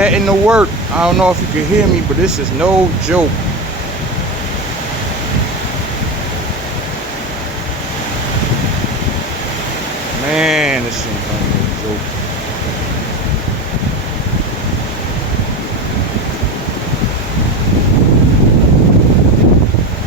heading to work. I don't know if you can hear me, but this is no joke. Man, this shit,